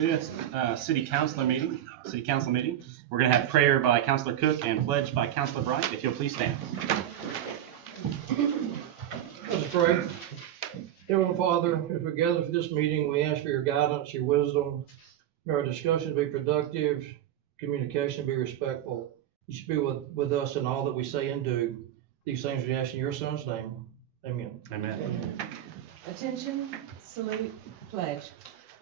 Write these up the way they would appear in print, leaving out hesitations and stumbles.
City council meeting. We're going to have prayer by Councilor Cook and pledge by Councilor Bright. If you'll please stand. Let's pray. Heavenly Father, as we gather for this meeting, we ask for your guidance, your wisdom. May our discussion be productive, communication be respectful. You should be with us in all that we say and do. These things we ask in your Son's name. Amen. Amen. Attention, salute, pledge.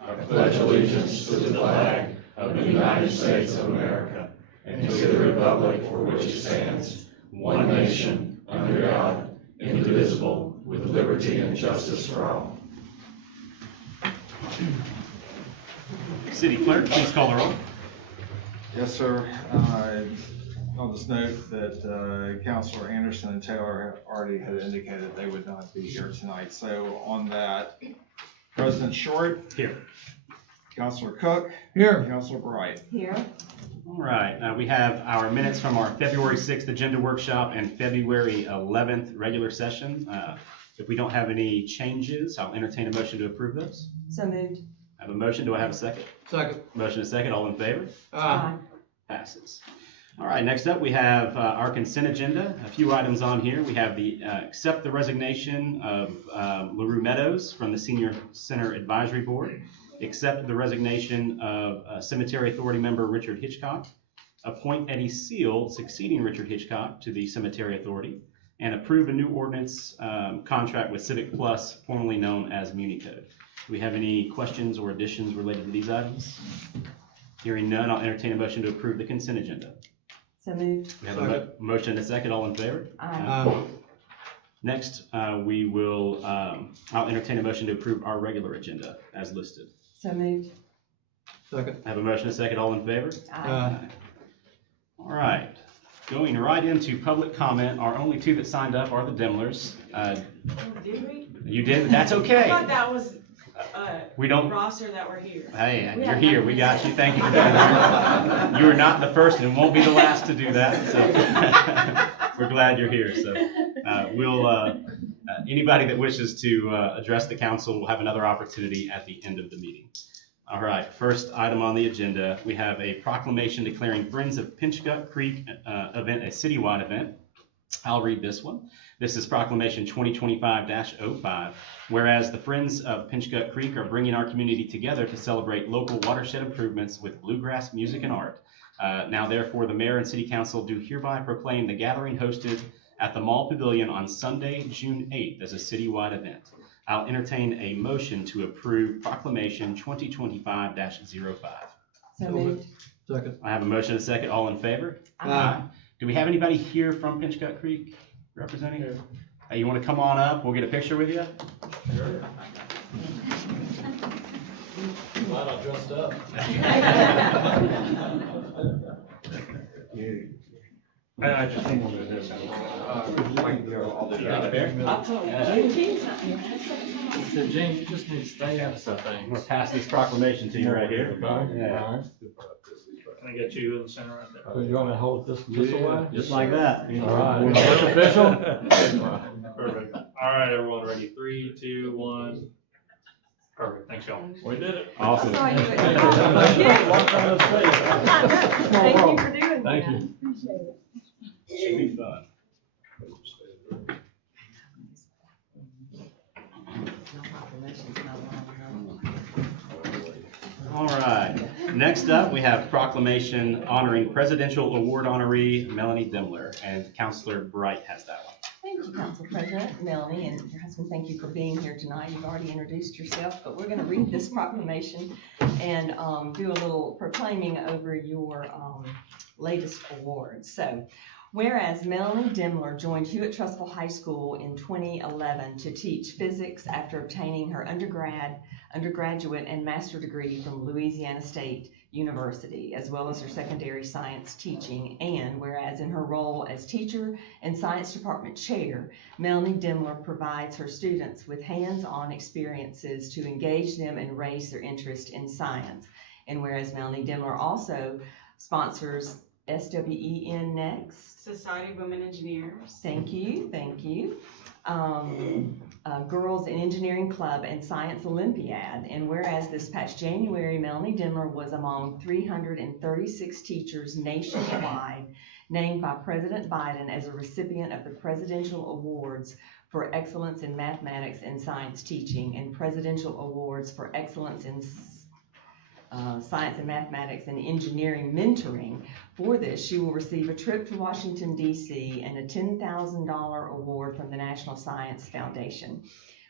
I pledge allegiance to the flag of the United States of America and to the republic for which it stands, one nation, under God, indivisible, with liberty and justice for all. City Clerk, please call the roll. Yes, sir. I'll just note that Councilor Anderson and Taylor already had indicated they would not be here tonight. So on that, President Short. Here. Councilor Cook. Here. Councilor Bright. Here. All right. We have our minutes from our February 6th agenda workshop and February 11th regular session. If we don't have any changes, I'll entertain a motion to approve those. So moved. I have a motion. Do I have a second? Second. Motion is second. All in favor? Aye. Passes. All right, next up we have our consent agenda. A few items on here. We have the accept the resignation of LaRue Meadows from the Senior Center Advisory Board, accept the resignation of Cemetery Authority member Richard Hitchcock, appoint Eddie Seal succeeding Richard Hitchcock to the Cemetery Authority, and approve a new ordinance contract with Civic Plus, formerly known as MuniCode. Do we have any questions or additions related to these items? Hearing none, I'll entertain a motion to approve the consent agenda. So moved. We have a motion and a second. All in favor? Aye. Next, we will, I'll entertain a motion to approve our regular agenda as listed. So moved. Second. I have a motion and a second. All in favor? Aye. All right. Going right into public comment. Our only two that signed up are the Demlers. Did we? You did? That's I okay. thought that was We don't. roster that were here. Hey, you're here. We got you. Thank you for doing that. You are not the first and won't be the last to do that. So we're glad you're here. So anybody that wishes to address the council will have another opportunity at the end of the meeting. All right. First item on the agenda, we have a proclamation declaring Friends of Pinchgut Creek event a citywide event. I'll read this one. This is Proclamation 2025-05. Whereas the Friends of Pinchgut Creek are bringing our community together to celebrate local watershed improvements with bluegrass music and art. Now, therefore, the Mayor and City Council do hereby proclaim the gathering hosted at the Mall Pavilion on Sunday, June 8th as a citywide event. I'll entertain a motion to approve Proclamation 2025-05. So moved. Second. I have a motion and a second. All in favor? Aye. Do we have anybody here from Pinchgut Creek representing? You want to come on up? We'll get a picture with you. Sure. Glad I dressed up. I just think we'll do this. So James, you just need to stay out of I'm going to pass this proclamation to you right here. Yeah. Can I get you in the center right there? So you want to hold this away? Just like that. All right. Official? Perfect. All right, everyone, ready? 3, 2, 1. Perfect. Thanks, y'all. We did it. Awesome. Saw you. Thank you for doing that. Thank you. Appreciate it. Should be fun. All right. Next up, we have proclamation honoring Presidential Award honoree Melanie Demler, and Councilor Bright has that one. Thank you, Council President Melanie, and your husband, thank you for being here tonight. You've already introduced yourself, but we're going to read this proclamation and do a little proclaiming over your latest awards. So, whereas Melanie Demler joined Trussville High School in 2011 to teach physics after obtaining her undergraduate and master degree from Louisiana State University, as well as her secondary science teaching, and whereas in her role as teacher and science department chair, Melanie Demler provides her students with hands-on experiences to engage them and raise their interest in science, and whereas Melanie Demler also sponsors SWEN Next. Society of Women Engineers. Thank you. Girls in Engineering Club and Science Olympiad. And whereas this past January, Melanie Dindler was among 336 teachers nationwide named by President Biden as a recipient of the Presidential Awards for Excellence in Mathematics and Science Teaching and Presidential Awards for Excellence in Science and Mathematics and Engineering Mentoring. For this, she will receive a trip to Washington, D.C. and a $10,000 award from the National Science Foundation.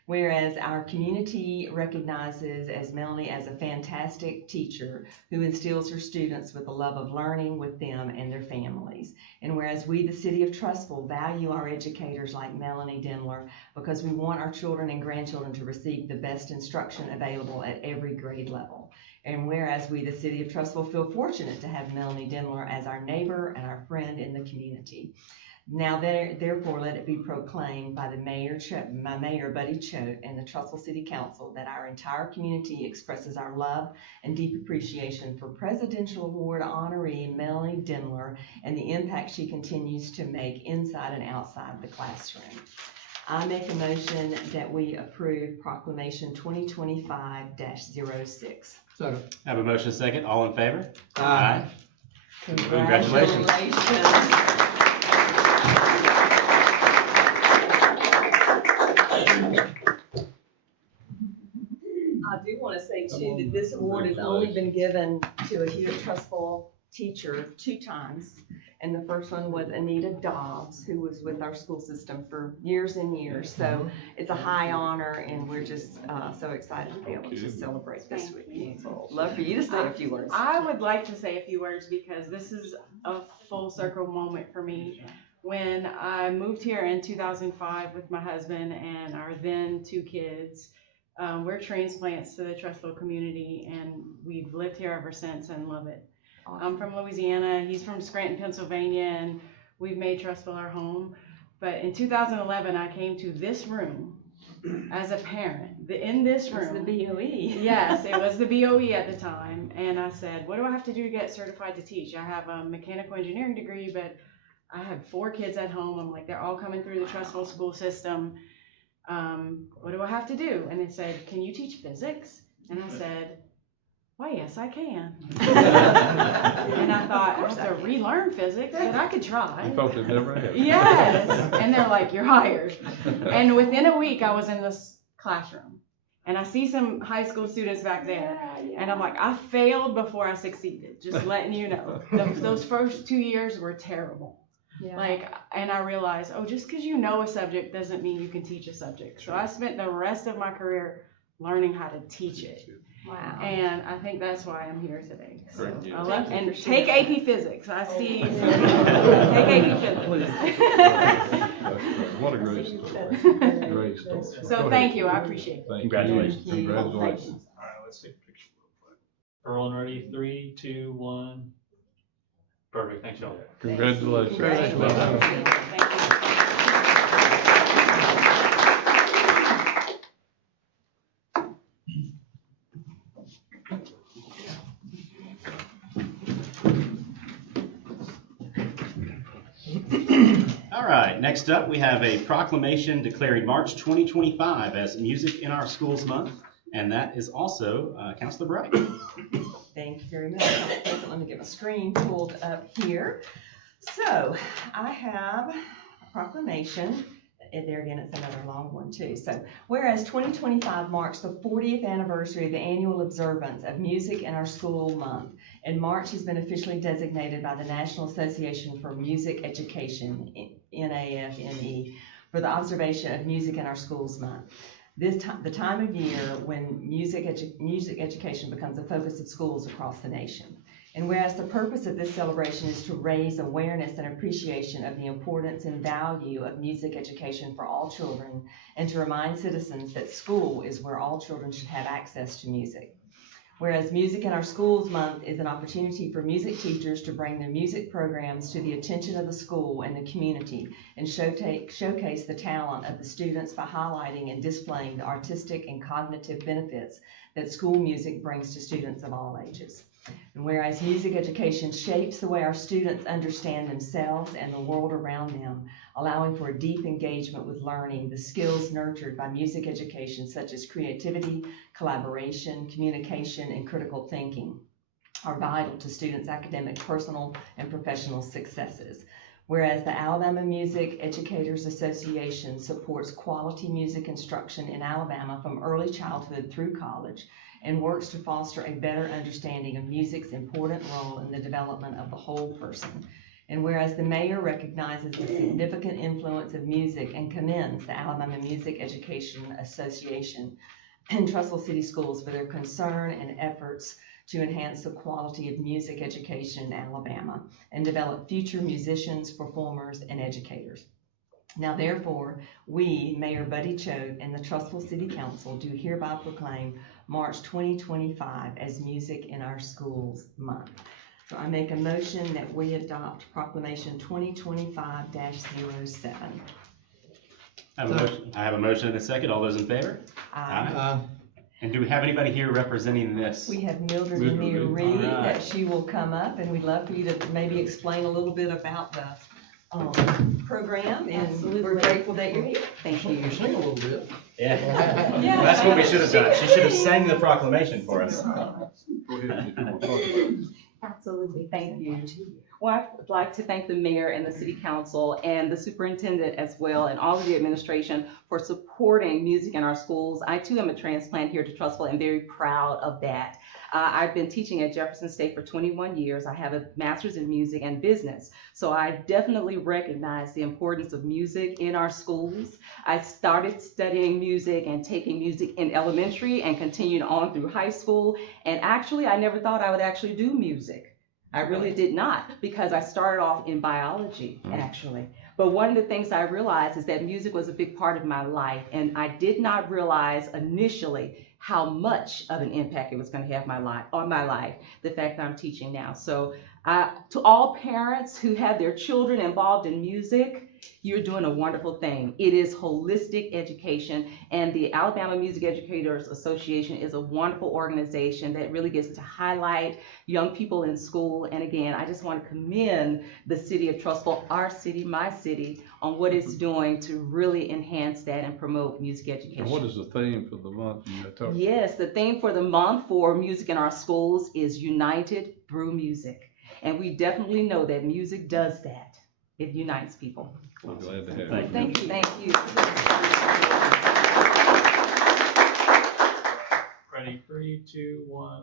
Whereas our community recognizes Melanie as a fantastic teacher who instills her students with a love of learning with them and their families. And whereas we, the city of Trussville, value our educators like Melanie Dindler because we want our children and grandchildren to receive the best instruction available at every grade level. And whereas we, the city of Trussville, feel fortunate to have Melanie Dindler as our neighbor and our friend in the community. Now, therefore, let it be proclaimed by my mayor, Buddy Choate, and the Trussville City Council that our entire community expresses our love and deep appreciation for Presidential Award honoree Melanie Dindler and the impact she continues to make inside and outside the classroom. I make a motion that we approve Proclamation 2025-06. Second. Have a motion second. All in favor? Aye. Congratulations. I do want to say too that this award has only been given to a Hewitt Trussville teacher 2 times. And the first one was Anita Dobbs, who was with our school system for years and years. So it's a high honor, and we're just so excited to be able to celebrate this with you. Love for you to say a few words. I would like to say a few words because this is a full circle moment for me. When I moved here in 2005 with my husband and our then 2 kids, we're transplants to the Trussville community, and we've lived here ever since and love it. I'm from Louisiana, he's from Scranton, Pennsylvania, and we've made Trussville our home. But in 2011, I came to this room as a parent, in this room. It's the BOE. Yes, it was the BOE at the time. And I said, what do I have to do to get certified to teach? I have a mechanical engineering degree, but I have 4 kids at home. I'm like, they're all coming through the Trussville school system. What do I have to do? And they said, can you teach physics? And I said, why, yes, I can. And I thought, I have to relearn physics, but I could try. You folks have never had. Yes. And they're like, you're hired. And within a week, I was in this classroom. And I see some high school students back there. And I'm like, I failed before I succeeded. Just letting you know. Those first 2 years were terrible. Yeah. And I realized, just because you know a subject doesn't mean you can teach a subject. So I spent the rest of my career learning how to teach it. Wow. And I think that's why I'm here today. So Great. I love, and take AP Physics. I see. Take AP Physics. What a great story. Great story. So thank you. I appreciate it. Congratulations. Thank you. Congratulations. All right, let's take a picture real quick. Earl and ready, 3, 2, 1. Perfect, thanks y'all. Congratulations. Congratulations. Well done. Thank you. All right, next up, we have a proclamation declaring March 2025 as Music in Our Schools Month, and that is also Councilor Bright. Thank you very much. Let me get my screen pulled up here. So I have a proclamation. And there again, it's another long one too. So whereas 2025 marks the 40th anniversary of the annual observance of Music in Our School Month, and March has been officially designated by the National Association for Music Education, NAFME, for the observation of Music in Our Schools Month. The time of year when music education becomes a focus of schools across the nation. And whereas the purpose of this celebration is to raise awareness and appreciation of the importance and value of music education for all children, and to remind citizens that school is where all children should have access to music. Whereas Music in Our Schools Month is an opportunity for music teachers to bring their music programs to the attention of the school and the community and showcase the talent of the students by highlighting and displaying the artistic and cognitive benefits that school music brings to students of all ages. And whereas music education shapes the way our students understand themselves and the world around them, allowing for a deep engagement with learning, the skills nurtured by music education such as creativity, collaboration, communication, and critical thinking are vital to students' academic, personal, and professional successes. Whereas the Alabama Music Educators Association supports quality music instruction in Alabama from early childhood through college and works to foster a better understanding of music's important role in the development of the whole person. And whereas the mayor recognizes the significant influence of music and commends the Alabama Music Education Association and Trussville City Schools for their concern and efforts to enhance the quality of music education in Alabama and develop future musicians, performers, and educators. Now therefore, we, Mayor Buddy Choate, and the Trussville City Council do hereby proclaim March 2025 as Music in Our Schools Month. So I make a motion that we adopt Proclamation 2025-07. I have a motion and a second. All those in favor? Aye. And do we have anybody here representing this? We have Mildred Amir Reed, that she will come up, and we'd love for you to maybe explain a little bit about the program, and Absolutely. we're grateful that you're here. Thank you. You sing a little bit. Yeah. Yeah. Well, that's what we should have done. She should have sang the proclamation for us. Absolutely, thank you. Well, I'd like to thank the mayor and the city council and the superintendent as well, and all of the administration for supporting music in our schools. I too am a transplant here to Trussville and very proud of that. I've been teaching at Jefferson State for 21 years. I have a master's in music and business. So I definitely recognize the importance of music in our schools. I started studying music and taking music in elementary and continued on through high school. And actually, I never thought I would actually do music. I really did not, because I started off in biology, actually. But one of the things I realized is that music was a big part of my life, and I did not realize initially how much of an impact it was going to have on my life, the fact that I'm teaching now. So to all parents who have their children involved in music, you're doing a wonderful thing. It is holistic education, and the Alabama Music Educators Association is a wonderful organization that really gets to highlight young people in school. And again, I just want to commend the city of Trussville, our city, my city, on what it's doing to really enhance that and promote music education. And what is the theme for the month? Yes, the theme for the month for music in our schools is United Through Music. And we definitely know that music does that. It unites people. We're glad to have you. Thank you. Thank you. Ready, 3, 2, 1.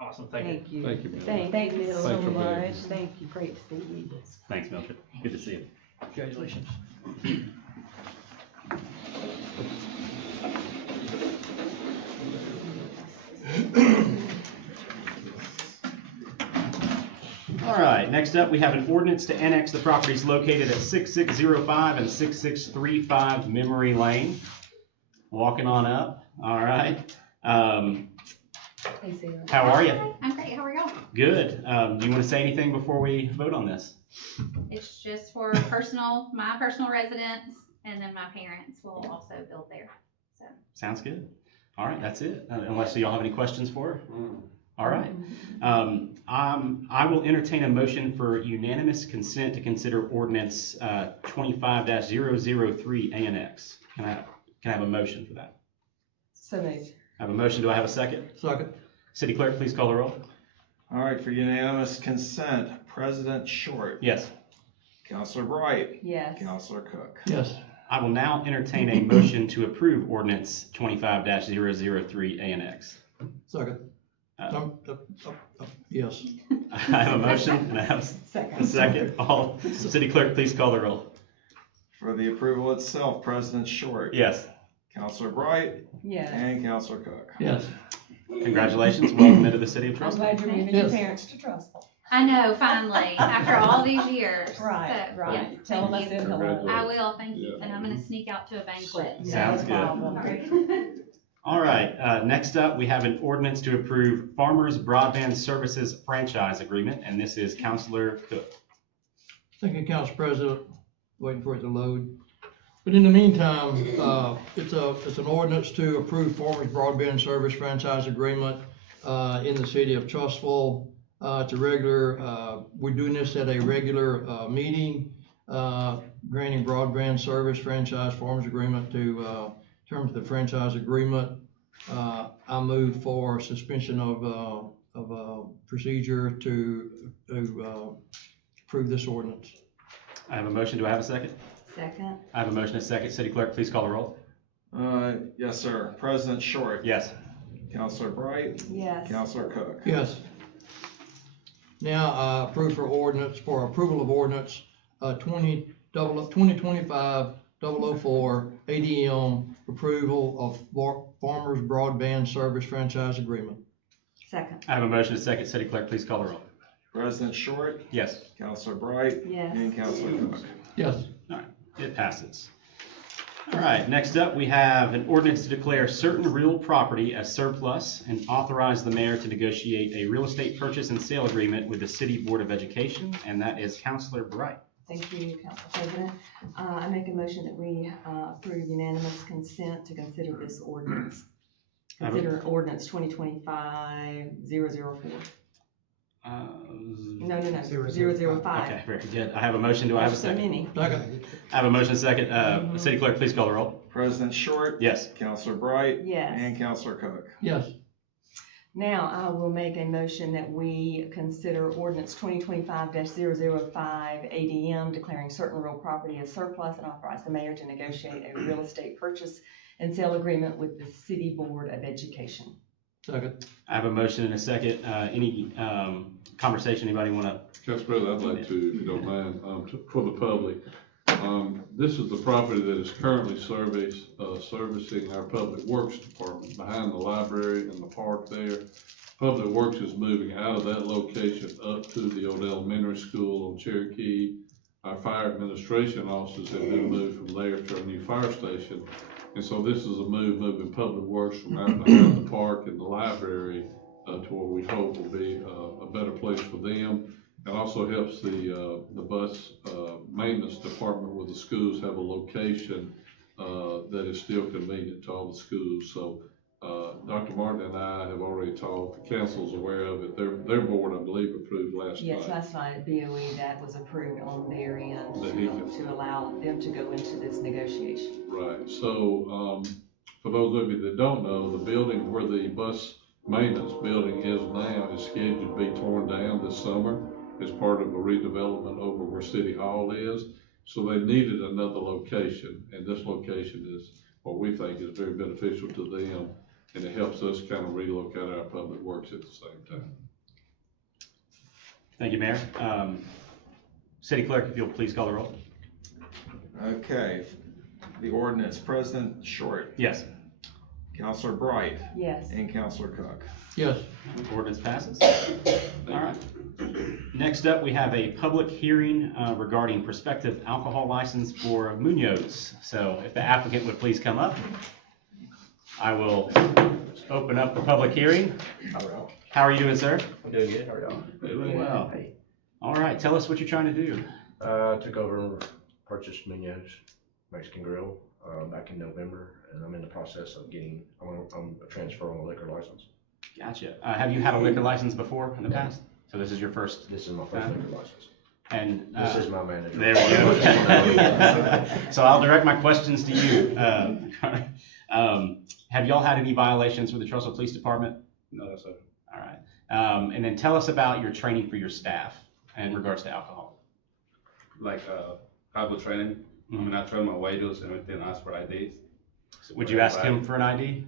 Awesome, thank you. Thank you, Bill. Thank you so Thanks for being much. here. Thank you. Great to see you. Thanks, Mildred. Good to see you. Congratulations. All right, next up, we have an ordinance to annex the properties located at 6605 and 6635 Memory Lane. Walking on up. All right. Hey, Sarah. How are you? I'm great. How are y'all? Good. Do you want to say anything before we vote on this? It's just for my personal residence, and then my parents will also build there. So. Sounds good. All right, that's it. Unless y'all have any questions for her? All right. I will entertain a motion for unanimous consent to consider ordinance 25-003 annex. Can I have a motion for that? So moved. I have a motion. Do I have a second? Second. City Clerk, please call the roll. All right, for unanimous consent, President Short. Yes. Counselor Bright. Yes. Counselor Cook. Yes. I will now entertain a motion to approve ordinance 25-003 annex. Second. Yes. I have a motion and I have a second. City Clerk, please call the roll. For the approval itself, President Short. Yes. Counselor Bright. Yes. And Counselor Cook. Yes. Congratulations. Welcome into the city of I'm Trussville. glad you're moving your parents to Trussville. I know, finally, after all these years. Right, So, right. yes, Tell them I thank said you. hello. I will, thank you. And I'm going to sneak out to a banquet. Sounds No good. problem. All right. All right, next up, we have an ordinance to approve Farmers Broadband Services franchise agreement, and this is Counselor Cook. Thank you, Council President. Waiting for it to load. But in the meantime, it's an ordinance to approve Farmers Broadband Service franchise agreement in the city of Trussville. It's a regular, we're doing this at a regular meeting, granting broadband service franchise farmers agreement to terms of the franchise agreement. I move for suspension of procedure to approve this ordinance. I have a motion. Do I have a second? Second. I have a motion and a second. City Clerk, please call the roll. Yes, sir. President Short. Yes. Counselor Bright. Yes. Counselor Cook. Yes. Now, approval of ordinance 2025-004 ADM approval of Farmers Broadband Service franchise agreement. Second. I have a motion and a second. City Clerk, please call the roll. President Short. Yes. Counselor Bright. Yes. And Counselor Cook. Yes. All right, it passes. All right, next up, we have an ordinance to declare certain real property as surplus and authorize the mayor to negotiate a real estate purchase and sale agreement with the City Board of Education, and that is Counselor Bright. Thank you, Council President. I make a motion that we approve unanimous consent to consider this ordinance. Consider ordinance 2025-004. No, 005. Okay, very good. I have a motion. Do I have a So second? many. Second. I have a motion and a second. City Clerk, please call the roll. President Short. Yes. Counselor Bright. Yes. And Counselor Cook. Yes. Now, I will make a motion that we consider ordinance 2025-005 ADM declaring certain real property as surplus and authorize the mayor to negotiate a real estate purchase and sale agreement with the City Board of Education. Second. I have a motion and a second. Any conversation? Anybody want to? Council President, I'd like to, if you don't mind, for the public. This is the property that is currently servicing our Public Works Department behind the library and the park there. Public Works is moving out of that location up to the old elementary school on Cherokee. Our fire administration offices have been moved from there to our new fire station. And so this is a moving Public Works from out behind the park and the library to where we hope will be a better place for them. It also helps the bus maintenance department where the schools have a location that is still convenient to all the schools. So Dr. Martin and I have already talked. The council's aware of it. Their board, I believe, approved last night. Yes, last night at BOE, that was approved on their end to allow them to go into this negotiation. Right. So for those of you that don't know, the building where the bus maintenance building is now is scheduled to be torn down this summer as part of a redevelopment over where City Hall is. So they needed another location, and this location is what we think is very beneficial to them, and it helps us kind of relocate our public works at the same time. Thank you, Mayor. City Clerk, if you'll please call the roll. Okay. The ordinance. President Short. Yes. Counselor Bright. Yes. And Counselor Cook. Yes. Ordinance passes. All right. Next up, we have a public hearing regarding prospective alcohol license for Munoz. So if the applicant would please come up, I will open up the public hearing. How are you doing, sir? I'm doing good. How are y'all? Doing well. All right. Tell us what you're trying to do. Took over and purchased Munoz Mexican Grill back in November, and I'm in the process of getting, I'm a transfer on a liquor license. Gotcha. Have you had a liquor license before in the past? So this is your first? This is my first liquor license. And this is my manager. There we go. So I'll direct my questions to you. Have y'all had any violations with the Trussville Police Department? No, sir. All right. And then tell us about your training for your staff in regards to alcohol. Like Bible training. I mean, I train my waiters and everything, ask for IDs. So would you ask him for an ID?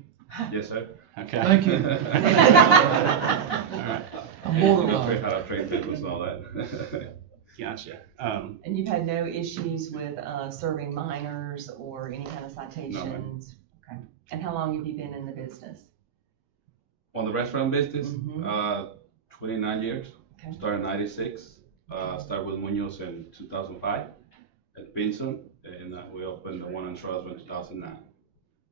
Yes, sir. Okay. Thank you. All right. I'm borderline. How to train tables and all that. Gotcha. And you've had no issues with serving minors or any kind of citations? No, okay. And how long have you been in the business? On the restaurant business, 29 years. Okay. Started in 96. Started with Munoz in 2005 at Pinson, and we opened the one in Trussville in 2009.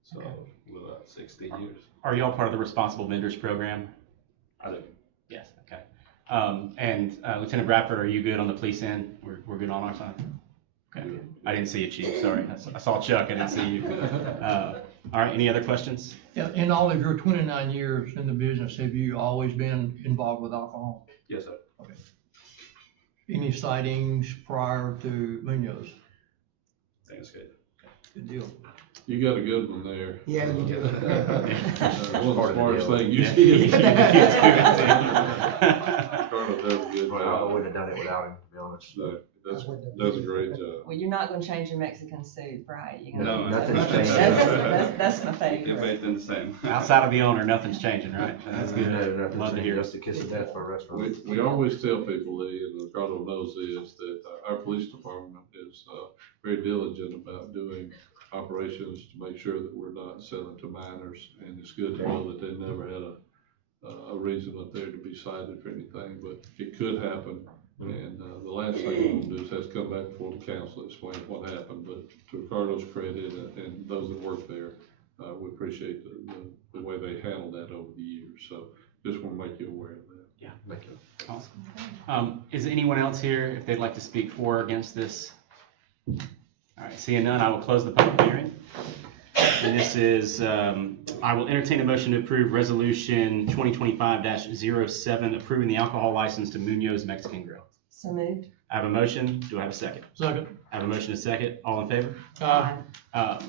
So, about 16 years. Are y'all part of the Responsible Vendors Program? I do. Yes, okay. And Lieutenant Bradford, are you good on the police end? We're good on our side? Okay. I didn't see you, Chief, sorry. I saw Chuck, I didn't see you. All right, any other questions? Yeah, in all of your 29 years in the business, have you always been involved with alcohol? Yes, sir. Okay. Any sightings prior to Munoz? Thanks, good. Good deal. You got a good one there. Yeah, you do. One of the smartest things you Yeah. see. Yeah. Carter does a good Well, I job. wouldn't have done it without him, to be honest. So, does a great job. Well, you're not gonna change your Mexican soup, right? You're No, gonna- nothing's that's- changed. That's my Keep favorite. everything the same. Outside of the owner, nothing's changing, right? That's No, good. nothing's Love to hear Just it. a kiss of death for a restaurant. We always tell people, Lee, and Ricardo knows this, that our police department is very diligent about doing operations to make sure that we're not selling to minors. And it's good to know that they never had a reason up there to be cited for anything, but it could happen. And the last thing we want to do is have to come back before the council, explain what happened. But to Ricardo's credit and those that work there, we appreciate the way they handled that over the years. So just want to make you aware of that. Yeah. Thank you. Awesome. Is anyone else here, if they'd like to speak for or against this? All right, seeing none, I will close the public hearing. And this is, I will entertain a motion to approve Resolution 2025-07, approving the alcohol license to Munoz Mexican Grill. So moved. I have a motion. Do I have a second? Second. I have a motion and a second. All in favor? Aye.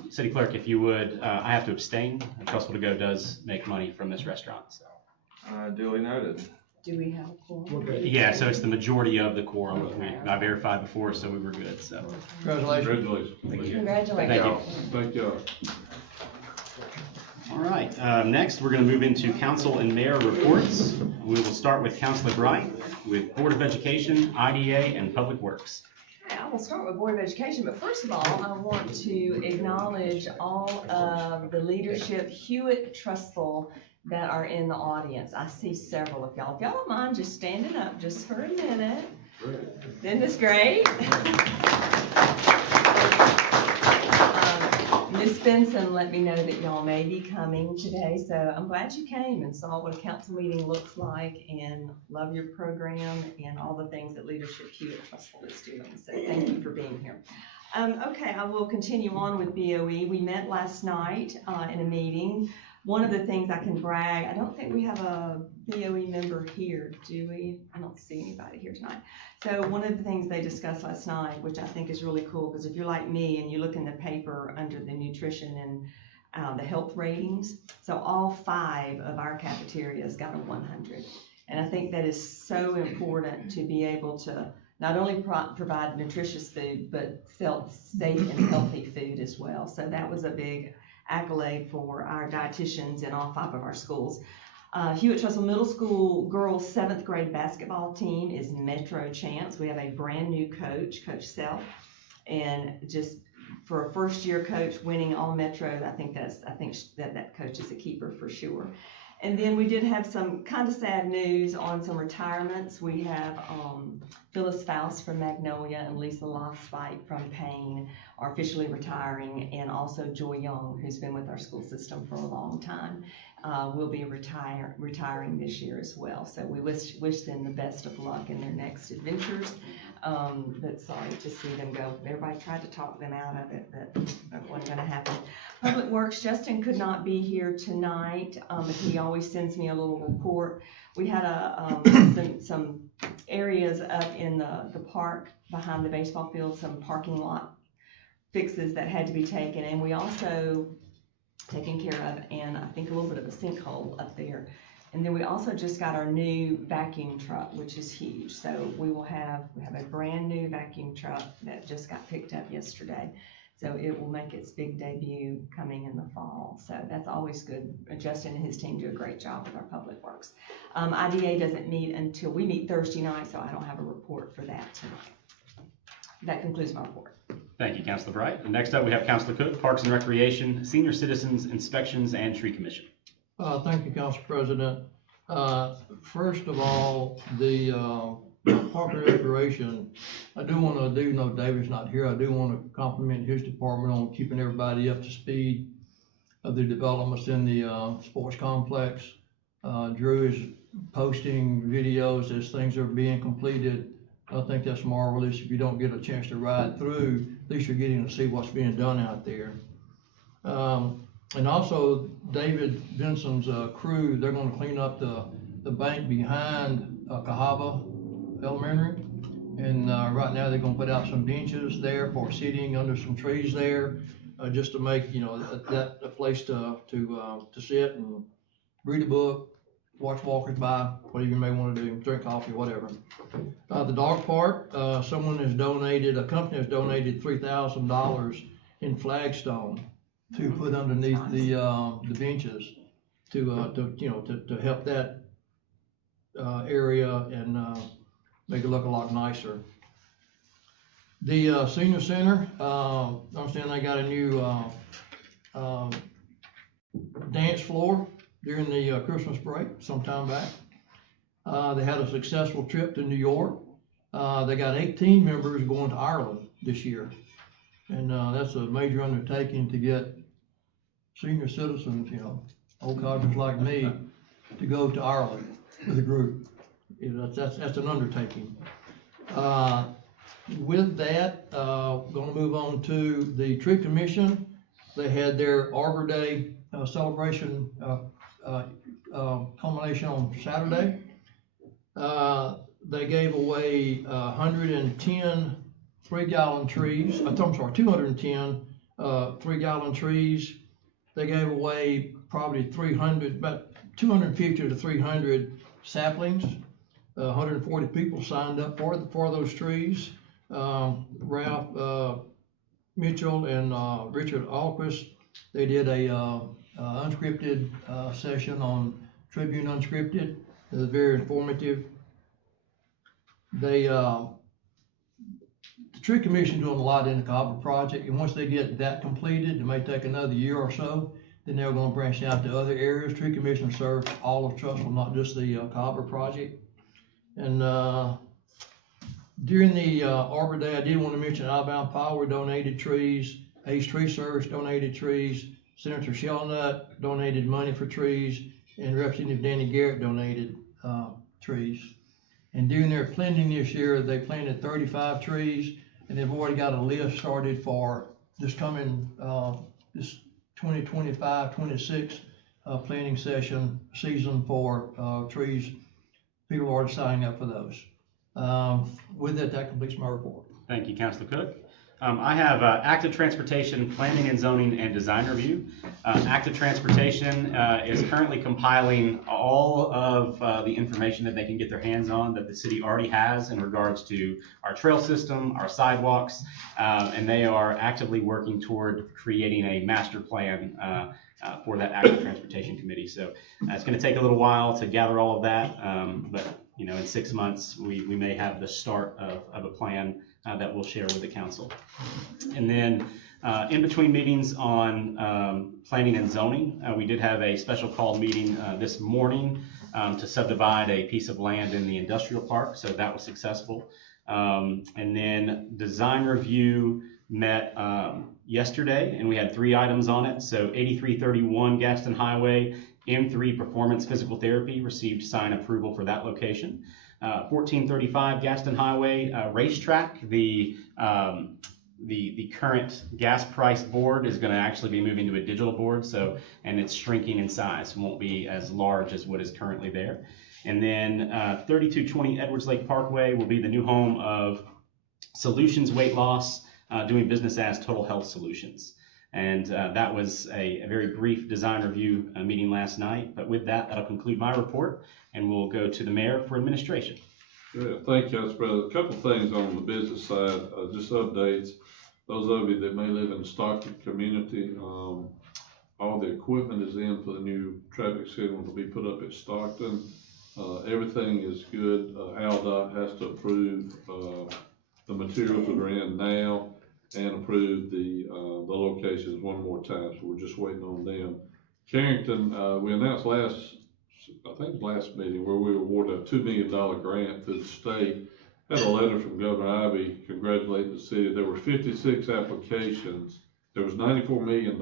City Clerk, if you would, I have to abstain. Trussville To Go does make money from this restaurant, so. Duly noted. Do we have a quorum? Yeah, so it's the majority of the quorum. I verified before, so we were good, so. Congratulations. Congratulations. Thank you. Congratulations. Thank you. Thank y'all. All right, next, we're going to move into council and mayor reports. We will start with Councilor Bright with Board of Education, IDA, and Public Works. I will start with Board of Education, but first of all, I want to acknowledge all of the leadership, Hewitt Trussville, that are in the audience. I see several of y'all. If y'all don't mind just standing up just for a minute. Isn't this great? Ms. Benson let me know that y'all may be coming today, so I'm glad you came and saw what a council meeting looks like and love your program and all the things that Leadership Hewitt Trussville is doing. So thank you for being here. Okay, I will continue on with BOE. We met last night in a meeting. One of the things I can brag, I don't think we have a BOE member here, do we? I don't see anybody here tonight. So one of the things they discussed last night, which I think is really cool, because if you're like me and you look in the paper under the nutrition and the health ratings, so all 5 of our cafeterias got a 100. And I think that is so important to be able to not only provide nutritious food, but safe and healthy food as well. So that was a big accolade for our dietitians in all 5 of our schools. Hewitt Trussville Middle School girls 7th grade basketball team is Metro champs. We have a brand new coach, Coach Self, and just for a first year coach winning all Metro, I think that coach is a keeper for sure. And then we did have some kind of sad news on some retirements. We have Phyllis Faust from Magnolia and Lisa Lofspite from Payne are officially retiring, and also Joy Young, who's been with our school system for a long time, will be retiring this year as well. So we wish them the best of luck in their next adventures. But sorry to see them go. Everybody tried to talk them out of it, but that wasn't going to happen. Public Works, Justin could not be here tonight, but he always sends me a little report. We had some areas up in the park behind the baseball field, some parking lot fixes that had to be taken, and we also taken care of, and I think a little bit of a sinkhole up there. And then we also just got our new vacuum truck, which is huge. So we have a brand new vacuum truck that just got picked up yesterday. So it will make its big debut coming in the fall. So that's always good. Justin and his team do a great job with our Public Works. IDA doesn't meet until we meet Thursday night, so I don't have a report for that tonight. That concludes my report. Thank you, Councilor Bright. Next up, we have Councilor Cook, Parks and Recreation, Senior Citizens Inspections, and Tree Commission. Thank you, Council President. First of all, the Park and Recreation, I do want to, David's not here, I do want to compliment his department on keeping everybody up to speed. of the developments in the, sports complex. Drew is posting videos as things are being completed. I think that's marvelous. If you don't get a chance to ride through, at least you're getting to see what's being done out there. And also David Benson's, crew, they're gonna clean up the bank behind, Cahaba Elementary. And, right now they're gonna put out some benches there for sitting under some trees there, just to make, that a place to sit and read a book, watch walkers by, whatever you may wanna do, drink coffee, whatever. The dog park, a company has donated $3,000 in flagstone to put underneath the benches to help that, area and, make it look a lot nicer. The, senior center, I understand they got a new, dance floor during the Christmas break sometime back. They had a successful trip to New York. They got 18 members going to Ireland this year. And that's a major undertaking to get senior citizens, old codgers like me, to go to Ireland with a group. That's an undertaking. With that, gonna move on to the Tree Commission. They had their Arbor Day celebration culmination on Saturday. They gave away 110 3-gallon trees. 210 3-gallon trees. They gave away probably about 250 to 300 saplings. 140 people signed up for those trees. Ralph Mitchell and Richard Alquist, they did a unscripted session on Tribune Unscripted. It was very informative. The Tree Commission doing a lot in the Cahaba project, and once they get that completed, it may take another year or so, then they're going to branch out to other areas. Tree Commission serves all of Trussville, not just the Cahaba project. And during the Arbor Day, I did want to mention Alabama Power donated trees, Ace Tree Service donated trees, Senator Shelnut donated money for trees, and Representative Danny Garrett donated trees. And during their planting this year, they planted 35 trees, and they've already got a list started for this coming, this 2025-26 planting season for trees. People are already signing up for those. With that completes my report. Thank you, Councilor Cook. I have active transportation, planning and zoning, and design review. Active transportation is currently compiling all of the information that they can get their hands on that the city already has in regards to our trail system, our sidewalks, and they are actively working toward creating a master plan for that active transportation committee. So it's going to take a little while to gather all of that, but in 6 months we may have the start of a plan that we'll share with the council. And then in between meetings on planning and zoning, we did have a special call meeting this morning to subdivide a piece of land in the industrial park, so that was successful. And then design review met yesterday, and we had 3 items on it. So 8331 Gadsden Highway, M3 Performance Physical Therapy received sign approval for that location. 1435 Gadsden Highway racetrack, the current gas price board is going to actually be moving to a digital board, and it's shrinking in size, won't be as large as what is currently there. And then 3220 Edwards Lake Parkway will be the new home of Solutions Weight Loss, doing business as Total Health Solutions. And that was a very brief design review meeting last night. But with that, that'll conclude my report, and we'll go to the mayor for administration. Yeah, thank you, Council President. A couple of things on the business side, just updates. Those of you that may live in the Stockton community, all the equipment is in for the new traffic signal to be put up at Stockton. Everything is good. ALDOT has to approve the materials that are in now and approve the locations one more time, so we're just waiting on them. Carrington, we announced last meeting where we awarded a $2 million grant to the state. Had a letter from Governor Ivey congratulating the city. There were 56 applications There was $94 million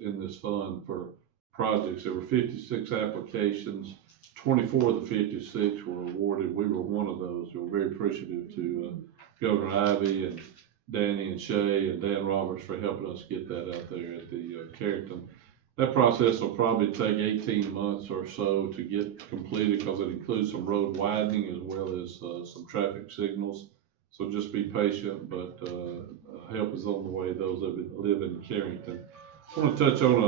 in this fund for projects. There were 56 applications. 24 of the 56 were awarded. We were one of those. We were very appreciative to Governor Ivey and Danny and Shay and Dan Roberts for helping us get that out there at the Carrington. That process will probably take 18 months or so to get completed because it includes some road widening as well as some traffic signals. So just be patient, but help is on the way, those that live in Carrington. I want to touch on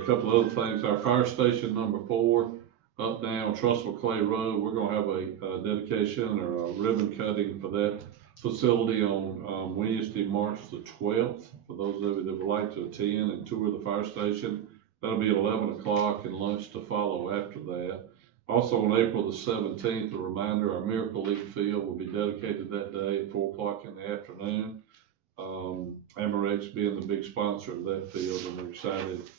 a couple of other things. Our fire station number 4 up now on Trussville Clay Road, we're going to have a dedication or a ribbon cutting for that facility on Wednesday, March the 12th. For those of you that would like to attend and tour the fire station, that'll be at 11 o'clock and lunch to follow after that. Also on April the 17th, a reminder, our Miracle League field will be dedicated that day at 4 o'clock in the afternoon. Amorex being the big sponsor of that field, and we're excited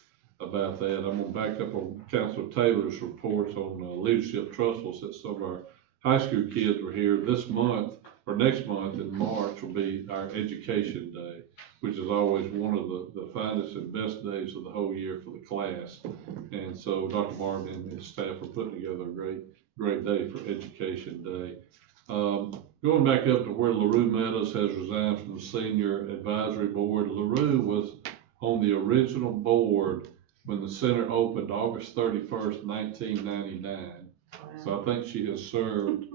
about that. I'm going to back up on Councilor Taylor's reports on leadership Trussville, since some of our high school kids were here. This month, or next month in March, will be our Education Day, which is always one of the finest and best days of the whole year for the class. And so Dr. Martin and his staff are putting together a great day for Education Day. Going back up to where LaRue Meadows has resigned from the Senior Advisory Board, LaRue was on the original board when the center opened August 31st, 1999. So I think she has served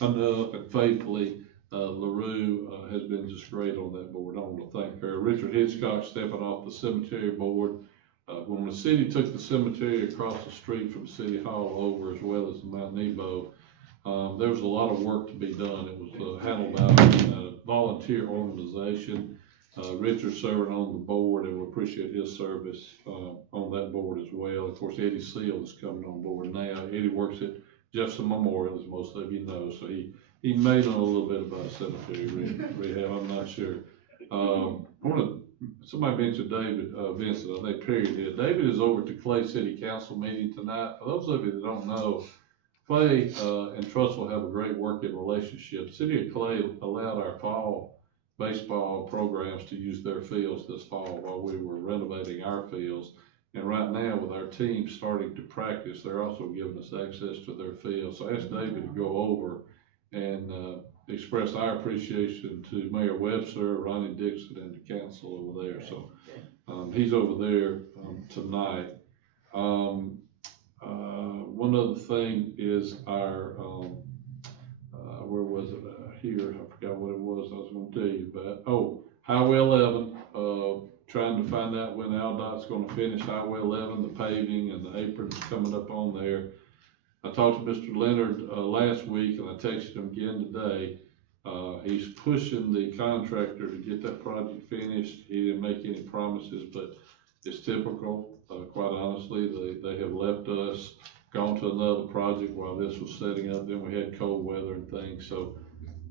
enough and faithfully. LaRue has been just great on that board. I want to thank her. Richard Hitchcock stepping off the cemetery board. When the city took the cemetery across the street from City Hall over, as well as Mount Nebo, there was a lot of work to be done. It was handled by a volunteer organization. Richard serving on the board, and we appreciate his service on that board as well. Of course, Eddie Seal is coming on board now. Eddie works at Jefferson Memorial, as most of you know, so he may know a little bit about cemetery rehab. I'm not sure. Somebody mentioned David Vincent. I think Perry did. David is over at the Clay City Council meeting tonight. For those of you that don't know, Clay and Trussville have a great working relationship. The City of Clay allowed our fall baseball programs to use their fields this fall while we were renovating our fields. And right now, with our team starting to practice, they're also giving us access to their fields. So I asked David to go over and express our appreciation to Mayor Webster, Ronnie Dixon, and the council over there. So he's over there tonight. One other thing is our, where was it? Here, I forgot what it was I was going to tell you about. Oh, Highway 11, trying to find out when Aldot's going to finish Highway 11, the paving and the aprons coming up on there. I talked to Mr. Leonard last week, and I texted him again today. He's pushing the contractor to get that project finished. He didn't make any promises, but it's typical. Quite honestly, they have left us, gone to another project while this was setting up. Then we had cold weather and things, so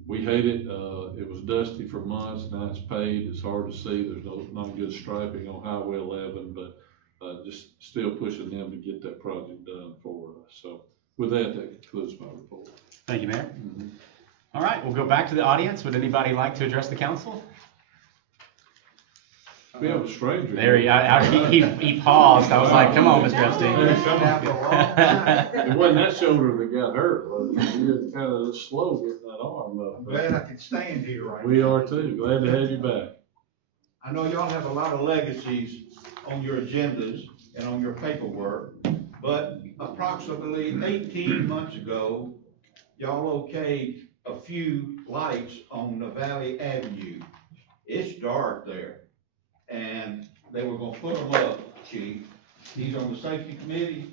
we hate it. It was dusty for months. Now it's paved. It's hard to see. There's not good striping on Highway 11, but just still pushing them to get that project done for us. So with that concludes my report. Thank you, Mayor. All right, we'll go back to the audience. Would anybody like to address the council? We have a stranger. There he paused. I was like, come on, Mr. Epstein. It wasn't that shoulder that got hurt. You're kind of slow getting that arm up. I'm glad I can stand here right now. We are too. Glad to have you back. I know y'all have a lot of legacies on your agendas and on your paperwork, but approximately 18 months ago, y'all okayed a few lights on the Valley Avenue. It's dark there. And they were gonna put them up, Chief. He's on the safety committee.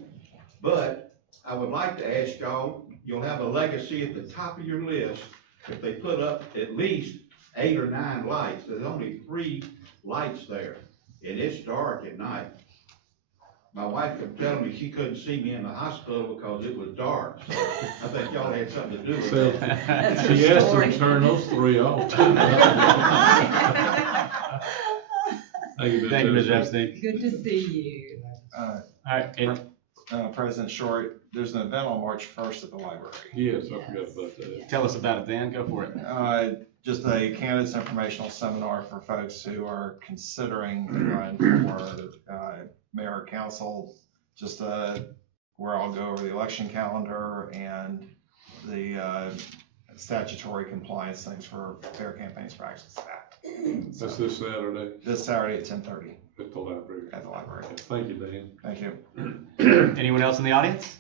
But I would like to ask y'all, you'll have a legacy at the top of your list if they put up at least 8 or 9 lights. There's only 3 lights there, and it's dark at night. My wife kept telling me she couldn't see me in the hospital because it was dark. So I think y'all had something to do with that. She asked them to turn those 3 off. Thank you, Mr. Epstein. Good to see you. All right. President Short, there's an event on March 1st at the library. Yes, I forgot about that. Tell us about it, Dan. Go for it. Just a candidates informational seminar for folks who are considering to run for mayor or council. Just where I'll go over the election calendar and the statutory compliance things for Fair Campaigns Practices Act. That's this Saturday This Saturday at 10:30 at the library. at the library. Thank you, Dan. Thank you. Anyone else in the audience?